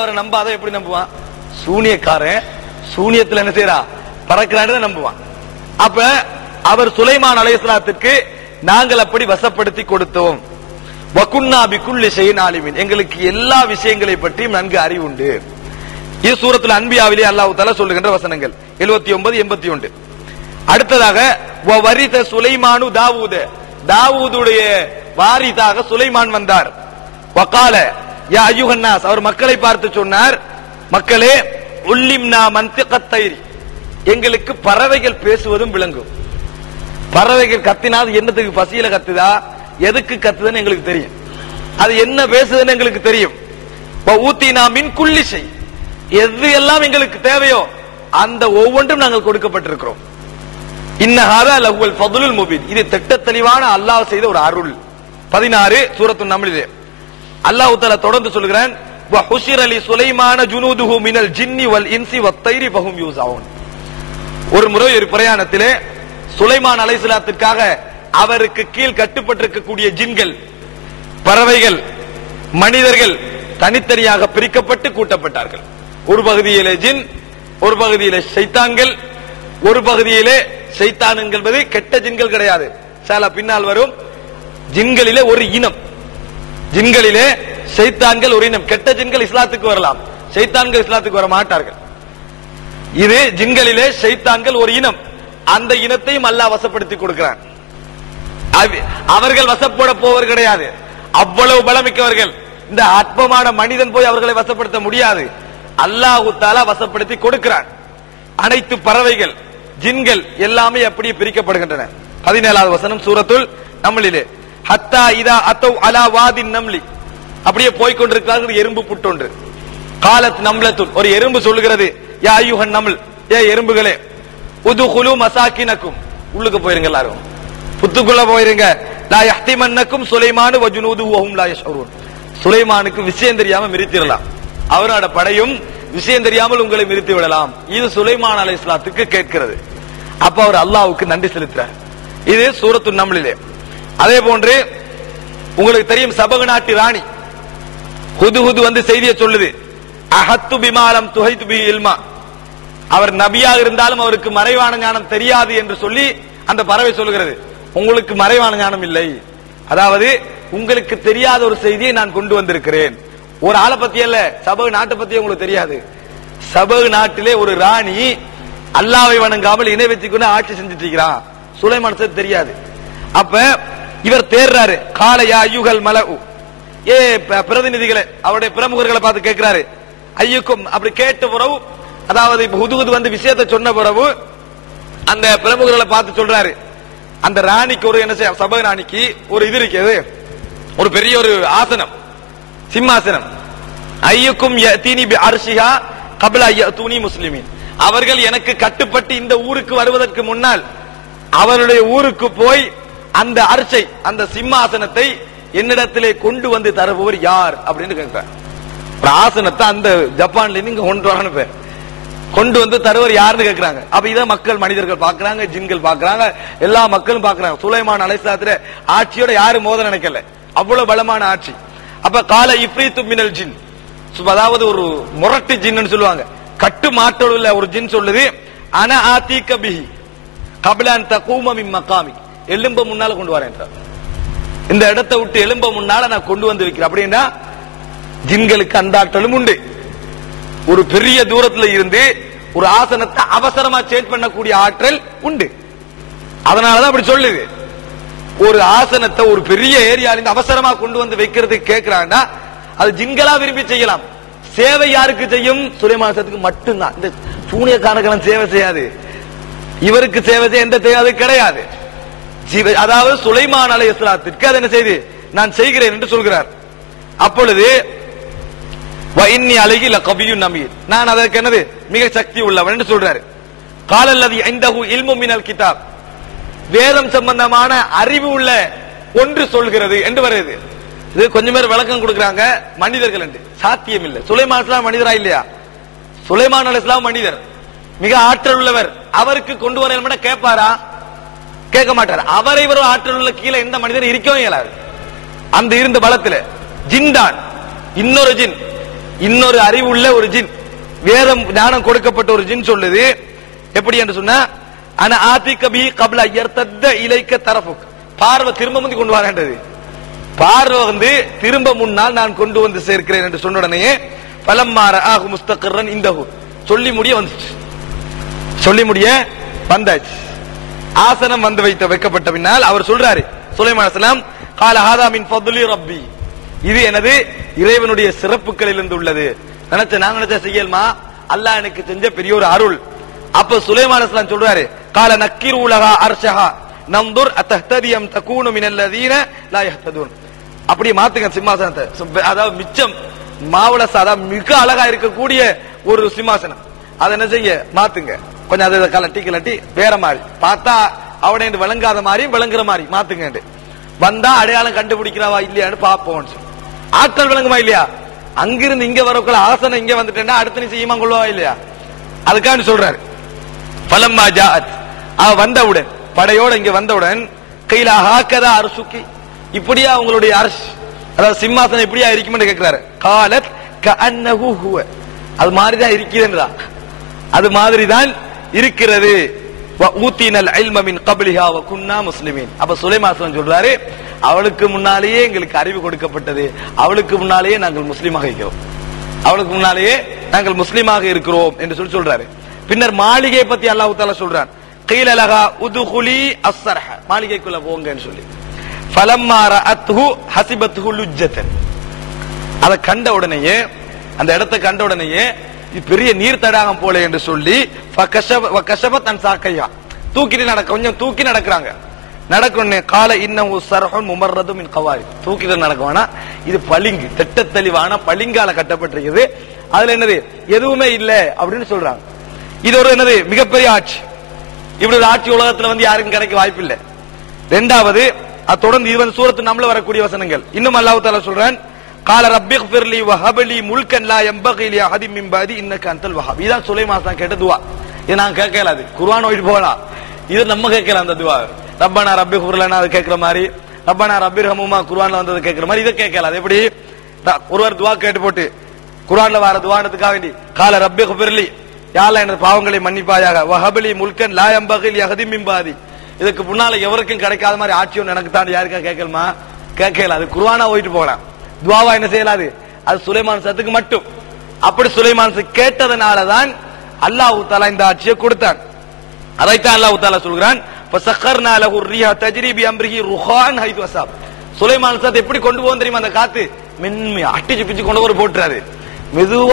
அவரை நம்பாத எப்படி நம்புவான்? சூனியக்காரன் சூனியத்துல என்ன செய்யறா பறக்கிறான்னு நம்புவான். அப்ப அவர் சுலைமான் அலைஹிஸ்ஸலாத்துக்கு நாங்கள் அப்படி வசப்படுத்தி கொடுத்தோம். வகுன்னா பிகுல்லி ஷைஇன் ஆலிமின், எங்களுக்கு எல்லா விஷயங்களை பற்றியும் நன்கு அறிவு உண்டு. இது சூரத்துல் அன்பியாவிலே அல்லாஹ் தஆலா சொல்லுகின்ற வசனங்கள் 79 81. அடுத்ததாக வரித சுலைமானு தாவூத, தாவூதுடைய வாரிசாக சுலைமான் வந்தார். வகால யா அய்யுஹன் நாஸ், அவர் மக்களை பார்த்து சொன்னார், மக்களே உல்லிம்னா மன்திகத் தைரி, எங்களுக்கு பறவைகள் பேசுவதும் விளங்கும். பறவைகள் கத்தினா என்னத்துக்கு பசியில கத்துதா, எதுக்கு கத்துதுன்னு எங்களுக்கு தெரியும், அது என்ன பேசுதுன்னு எங்களுக்கு தெரியும். ஊத்தினா மின் குல்லி ஷை, எது எல்லாம் எங்களுக்கு தேவையோ அந்த ஒவ்வொன்றும் நாங்கள் கொடுக்கப்பட்டிருக்கிறோம். இன்னஹாதா லஹுல் ஃபதுலுல் முபீன், இது திட்ட தெளிவான அல்லாஹ் செய்த ஒரு அருள். 16 சூரத்துன் நம்லிலே அல்லாஹ் தஆலா தொடர்ந்து சொல்கிறான், வ ஹுஷிர லி சுலைமான ஜுனூதுஹு மினல் ஜின்னி வல் இன்சி வத்தைரி ஃபஹும் யூஸாவுன். ஒரு முறை ஒரு பிரயாணத்திலே சுலைமான் அலைஹிஸ்ஸலாத்துக்காக அவருக்கு கீழ் கட்டுப்பட்டிருக்கக்கூடிய ஜின்கள், பறவைகள், மனிதர்கள் தனித்தனியாக பிரிக்கப்பட்டு கூட்டப்பட்டார்கள். ஒரு பகுதியிலே ஜின், ஒரு பகுதியிலே ஷைத்தான்கள், ஒரு பகுதியிலே ஷைத்தான் என்பது கெட்ட ஜின்கள் கிடையாது, சால பின்னால் வரும். ஜின்களிலே ஒரு இனம், ஜின்களிலே ஷைத்தான்கள் ஒரு இனம். கெட்ட ஜின்கள் இஸ்லாத்துக்கு வரலாம், ஷைத்தான்கள் இஸ்லாத்துக்கு வர மாட்டார்கள். இது ஜின்களிலே ஷைத்தான்கள் ஒரு இனம், அந்த இனத்தையும் அல்லாஹ் வசப்படுத்தி கொடுக்கிறான். அவர்கள் வசப்பட போவர் கிடையாது, அவ்வளவு பலமிக்கவர்கள். இந்த அற்பமான மனிதன் போய் அவர்களை வசப்படுத்த முடியாது, அல்லாஹ் தஆலா வசப்படுத்தி கொடுக்கிறான். அனைத்து பறவைகள், ஜின்கள் எல்லாமே அப்படியே பிரிக்கப்படுகின்றன. 17வது வசனம் சூரத்துல் நம்லிலே, ஹத்தா இதா அத்தௌ அலா வாதின் நம்லி, அப்படியே போய்கொண்டிருக்கிறார்கள் எறும்பு புட்டொன்று. காலத் நம்லத்துன், ஒரு எறும்பு சொல்லுகிறது, யா அய்யுஹன் நம்ல், ஏ எறும்புகளே, உதுகுலு மசாக்கினக்கும், உள்ளுக்கு போயிருங்க, எல்லாரும் புத்துக்குள்ள போயிருங்க. லா யஹ்திமன்னக்கும் சுலைமானு வ ஜுனூதுஹு வஹும் லா யஷ்உரூன், சுலைமானுக்கு விஷயம் தெரியாம மிரித்திரலாம், அவரோட படையும் விஷயம் தெரியாமல் உங்களை மிரித்து விடலாம். இது சுலைமான் அலைஹிஸ்ஸலாத்துக்கு கேட்கிறது. அப்ப அவர் அல்லாஹ்வுக்கு நன்றி செலுத்துறார். இது சூரத்துன் நம்லிலே. அதே போன்று உங்களுக்கு தெரியும், சபக நாட்டு ராணி ஹுதுஹுது வந்து செய்தியை சொல்லுது, அஹத்து பிமாலம் துஹைது பி இல்மா, அவர் நபியாக இருந்தாலும் அவருக்கு மறைவான ஞானம் தெரியாது என்று சொல்லி அந்த பறவை சொல்லுகிறது, உங்களுக்கு மறைவான ஞானம் இல்லை, அதாவது உங்களுக்கு தெரியாத ஒரு செய்தியை நான் கொண்டு வந்திருக்கிறேன். ஒரு ஆளை பத்தி அல்ல, சபக நாட்டை பத்தி உங்களுக்கு தெரியாது. சபக நாட்டிலே ஒரு ராணி அல்லாஹ்வை வணங்காமல் இணை வச்சுக்கொண்டு ஆட்சி செஞ்சுட்டு இருக்கிறான், சுலைமான் தெரியாது. அப்ப இவர் தேர்றாரு, காலையா ஐயுகல் மலஉ, ஏ பிரதிநிதிகளை, அவருடைய பிரமுகர்களை பார்த்து கேட்கிறாரு, ஐயுக்கும், அப்படி கேட்ட பிறகு, அதாவது ஹுதுஹுது வந்து விஷயத்தை சொன்ன பிறகு அந்த பிரமுகர்களை பார்த்து சொல்றாரு, அந்த ராணிக்கு ஒரு என்ன செய்ய, சபக ராணிக்கு ஒரு இது இருக்கிறது, ஒரு பெரிய ஒரு ஆசனம், சிம்மாசனம். ஐயுக்கும் யதீனி பி அர்ஷிஹா கப்ல யதூனி முஸ்லிமீன், அவர்கள் எனக்கு கட்டுப்பட்டு இந்த ஊருக்கு வருவதற்கு முன்னால் அவருடைய ஊருக்கு போய் அந்த அர்ச்சை, அந்த சிம்மாசனத்தை என்னிடத்திலே கொண்டு வந்து தருபவர் யார் அப்படின்னு கேட்கிறார். ஒரு ஆசனத்தை அந்த ஜப்பான்ல இங்க கொண்டு வந்து தருவர் யாருன்னு கேட்கிறாங்க. அப்ப இத மக்கள், மனிதர்கள் பாக்குறாங்க, ஜின்கள் பாக்குறாங்க, எல்லா மக்களும் பாக்குறாங்க. சுலைமான் அலைஹிஸ்ஸலாத்துடைய ஆட்சியோட யாரும் மோத நினைக்கல, அவ்வளவு பலமான ஆட்சி. அப்ப கால இஃப்ரீத்து மினல் ஜின், அதாவது ஒரு முரட்டு ஜின்னு சொல்லுவாங்க, கட்டு மாற்றோடு உள்ள ஒரு ஜின் சொல்லுது, அன ஆதீக பிஹி கப்லன் தகூம மின் மகாமி, எலும்ப முன்னால கொண்டு வரேன், இந்த இடத்தை விட்டு எலும்ப முன்னால நான் கொண்டு வந்து வைக்கிறேன். அப்படின்னா ஜின்களுக்கு அந்த ஆற்றலும் உண்டு. ஒரு பெரிய தூரத்துல இருந்து ஒரு ஆசனத்தை அவசரமா சேஞ்ச் பண்ணக்கூடிய ஆற்றல் உண்டு. அதனாலதான் அப்படி சொல்லுது. ஒரு ஆசனத்தை ஒரு பெரிய ஏரியால அவசரமா கொண்டு வந்து வைக்கிறது கேட்கிறாங்கன்னா அது ஜின்களா விரும்பி செய்யலாம். சேவை யாருக்கு செய்யும்? சுலைமானுக்கு மட்டும்தான். இந்த சூனியக்காரர்களும் சேவை செய்யாது, இவருக்கு சேவை செய்ய எந்த தேவை கிடையாது. அதாவது சுலைமான் அலைஹிஸ்ஸலாத்துக்கு அது என்ன செய்து நான் செய்கிறேன் என்று சொல்கிறார். அப்பொழுது வஇன்னி அலைஹி லகவியுன் அமீர், நான் அதற்கு என்னது மிக சக்தி உள்ளவன் என்று சொல்றாரு. காலல்லதி இன்தஹு இல்மு மினல் கிதாப், வேதம் சம்பந்தமான அறிவு உள்ள ஒன்று சொல்கிறது என்று வருது. இது கொஞ்சம் பேர் விளக்கம் கொடுக்கிறாங்க, மனிதர்கள் என்று. சாத்தியம் இல்லை. சுலைமான் அலைஹிஸ்ஸலாம் மனிதரா இல்லையா? சுலைமான் அலைஹிஸ்ஸலாம் மனிதர், மிக ஆற்றல் உள்ளவர். அவருக்கு கொண்டு வர கேட்பாரா? கேட்க மாட்டார். அவரை ஒரு ஆற்றல் உள்ள கீழே எந்த மனிதர் இருக்கவும் இயலாது. அந்த இருந்த பலத்தில் ஜின் தான். இன்னொரு ஜின் இன்னொரு அறிவுள்ள ஒரு ஜின், வேதம் ஞானம் கொடுக்கப்பட்ட ஒரு ஜின் சொல்லுது. எப்படி என்று சொன்னா, ஆனா ஆதிக பி கப்ல யர்தத்த இலைக்க தரஃபுக், பார்வை திரும்ப முந்தி கொண்டு வரேன்றது, பார்வை வந்து திரும்ப முன்னால் நான் கொண்டு வந்து சேர்க்கிறேன் என்று சொன்ன உடனே ஃபலம்மா ரஆஹு முஸ்தகிரன் இந்தஹு, சொல்லி முடிய வந்துச்சு, சொல்லி முடிய வந்தாச்சு. ஆசனம் வந்து வைக்கப்பட்ட பின்னால் அவர் சொல்றாரு சுலைமான் அலைஹிஸ்ஸலாம், கால ஹாதா மின் ஃபத்லி ரப்பி, இது எனது இறைவனுடைய சிறப்புகளில் இருந்து உள்ளது. நான் நினைச்ச செய்யல்மா, அல்லாஹ் எனக்கு செஞ்ச பெரிய ஒரு அருள். அப்ப சுலைமான் அலைஹிஸ்ஸலாம் சொல்றாரு, கால நக்கிரு லஹா அர்ஷஹா நம்துர் அத்தஹ்ததியம் தகூனு மினல்லதீன லா யஹ்ததுன், அப்படியே மாத்துங்க சிம்மாசனத்தை. அதாவது மிச்சம் மாவுள சாதா மிக அழகா இருக்கக்கூடிய ஒரு சிம்மாசனம், அதை என்ன செய்ய மாத்துங்க, கொஞ்சம் அதை கலட்டி வேற மாதிரி பார்த்தா அவனை விளங்காத மாதிரி விளங்குற மாதிரி மாத்துங்க. வந்தா அடையாளம் கண்டுபிடிக்கிறவா இல்லையான்னு பாப்போம். ஆட்கள் விளங்குமா இல்லையா? அங்கிருந்து இங்க வரக்குள்ள ஆசனம் இங்க வந்துட்டேன்னா அடுத்த நீ செய்யுமா கொள்வா இல்லையா? அதுக்காக சொல்றாரு. பலம்மா ஜாஅத், அவ வந்தவுடன் படையோட இங்க வந்தவுடன், கையில ஹாக்கதா அர்சுக்கி, இப்படியா உங்களுடைய அரசு, அதாவது சிம்மாசனம் இப்படியா இருக்கும்னு கேட்கிறாரு. காலத் கஅன்னஹு ஹுவ, அது மாதிரிதான் இருக்கிறதுன்றா, அது மாதிரிதான் இருக்கிறது. ஊத்தினல் இல்ம மின் கப்லிஹா வ குன்னா முஸ்லிமீன். அப்ப சுலைமான் சொல்றாரு, அவளுக்கு முன்னாலேயே எங்களுக்கு அறிவு கொடுக்கப்பட்டது, அவளுக்கு முன்னாலேயே நாங்கள் முஸ்லீமாக இருக்கிறோம், அவளுக்கு முன்னாலேயே நாங்கள் முஸ்லீமாக இருக்கிறோம் என்று சொல்றாரு. பின்னர் மாளிகை பத்தி அல்லாஹ் தஆலா சொல்றான், கீல லஹா உதுகுலி அஸ்ஸர்ஹ, மாளிகைக்குள்ள போங்கன்னு சொல்லி. ஃபலம்மா ரஅத்ஹு ஹஸிபத்ஹு லுஜ்ஜத்தன், அதை கண்ட உடனேயே, அந்த இடத்தை கண்ட உடனேயே இது பெரிய நீர் தடாகம் போல என்று சொல்லி ஃபகஷபத் அன் சாக்கையா, தூக்கிட்டு கொஞ்சம் தூக்கி நடக்கிறாங்க. நடக்கணும்னே கால இன்னஹு ஸர்ஹுன் முமர்ரது மின் கவாரி, தூக்கிட்டு நடக்கவானா இது பளிங்கு, திட்ட தெளிவான பளிங்கால கட்டப்பட்டிருக்குது, அதுல என்னது எதுவுமே இல்ல அப்படின்னு சொல்றாங்க. இது ஒரு என்னது மிகப்பெரிய ஆட்சி, இப்படி ஒரு ஆட்சி உலகத்துல வந்து யாருக்கும் கிடைக்க வாய்ப்பு இல்லை. இரண்டாவது, தொடர்ந்து இது சூரத்து நம்மள வரக்கூடிய வசனங்கள். இன்னும் அல்லாஹ் தஆலா சொல்றான், கால ரப்பிக்ஃபிர்லி வஹப்லி முல்கன் லா யம்பகி லி அஹதின் மின் பஅதி இன்னக அன்தல் வஹாப். இதான் சுலைமான் தான் கேட்ட துஆ. இது நான் கேட்கல, அது குர்ஆன் ஓதி போகலாம், இது நம்ம கேட்கலாம். அந்த துஆ ரப்பனா ரப்பிக்ஃபிர் லனா அது கேட்கிற மாதிரி, ரப்பனா ரப்பிர்ஹமுமா குர்ஆன்ல வந்தது கேட்கிற மாதிரி இத கேட்கல. அது எப்படி ஒருவர் துஆ கேட்டு போட்டு குர்ஆன்ல வர துஆனதுக்காக வேண்டி கால ரப்பிக்ஃபிர்லி, யா அல்லாஹ் எனது பாவங்களை மன்னிப்பாயாக, வஹப்லி முல்கன் லா யம்பகி லி அஹதின் மின் பஅதி, இதுக்கு முன்னால எவருக்கும் கிடைக்காத மாதிரி ஆட்சி ஒன்று எனக்கு தாண்டி யாருக்கா கேட்கலுமா? கேட்கல. அது குர்ஆனா ஓதிட்டு போகலாம், துஆவா என்ன செய்யலாது, அது சுலைமான் சத்துக்கு மட்டும். அப்படி சுலைமான் கேட்டதனாலதான் அல்லாஹ் தஆலா இந்த ஆட்சியை கொடுத்தான். அதைத்தான் அல்லாஹ் தஆலா சொல்கிறான், ஃபஸக்கர்னா லஹு ர்ரிஹ தஜ்ரி பி அம்ரிஹி ருஹான் ஹைது அஸாப். சுலைமான் சத் எப்படி கொண்டு போகும் தெரியுமா? அந்த காத்து மென்மையா அட்டிச்சு பிச்சு கொண்டு போறாரு, மெதுவா